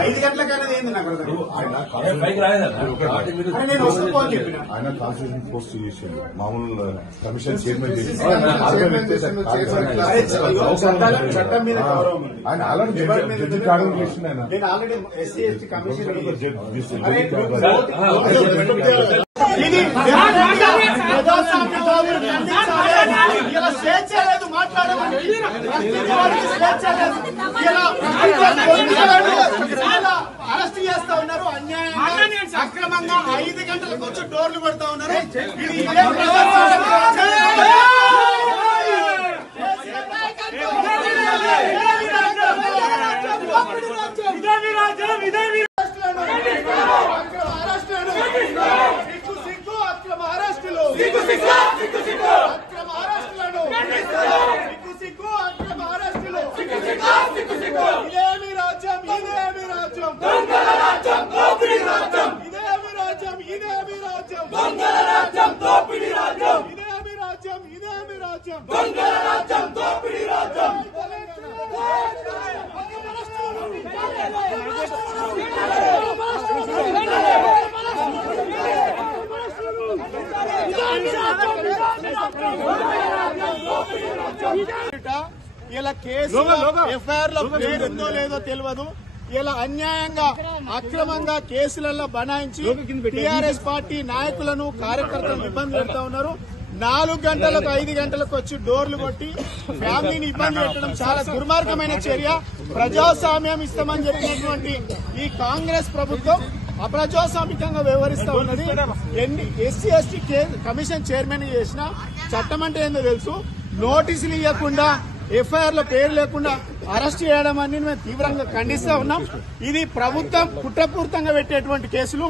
5 గంటలకైనా ఏంది నాకు ఆయన కాన్స్టిట్యూషన్ పోస్ట్ చేసిండు మామూలు కమిషన్ చైర్మన్ చట్టం మీద గౌరవం ఆయన ఆల్రెడీ కాడం చేసిండు ఆయన నేను ఆల్రెడీ ఎస్సీ ఎస్టీ కమిషన్ ఇది ఇలా స్వేచ్ఛ లేదు మాట్లాడమని స్వేచ్ఛ లేదు ఇలా అరెస్ట్ చేస్తా ఉన్నారు అన్యాయంగా అక్రమంగా 5 గంటలకు వచ్చి డోర్లు కొడతా ఉన్నారు. ఇది ఇదే ఇలా కేసు ఎఫ్ఐఆర్ లో పేరుందో లేదో తెలియదు. ఇలా అన్యాయంగా అక్రమంగా కేసులలో బనాయించి టీఆర్ఎస్ పార్టీ నాయకులను కార్యకర్తలను ఇబ్బంది పెడతా ఉన్నారు. 4 గంటలకు 5 గంటలకు వచ్చి డోర్లు కొట్టి ఫ్యామిలీని ఇబ్బంది పెట్టడం చాలా దుర్మార్గమైన చర్య. ప్రజాస్వామ్యం ఇస్తామని చెప్పినటువంటి ఈ కాంగ్రెస్ ప్రభుత్వం అప్రజాస్వామికంగా వ్యవహరిస్తా ఉన్నది. ఎస్సీ ఎస్టీ కమిషన్ చైర్మన్ చేసిన చట్టం అంటే ఏందో తెలుసు. నోటీసులు ఇవ్వకుండా ఎఫ్ఐఆర్ లో పేరు లేకుండా అరెస్ట్ చేయడం అని మేము తీవ్రంగా ఖండిస్తా ఉన్నాం. ఇది ప్రభుత్వం కుట్రపూరితంగా పెట్టేటువంటి కేసులు.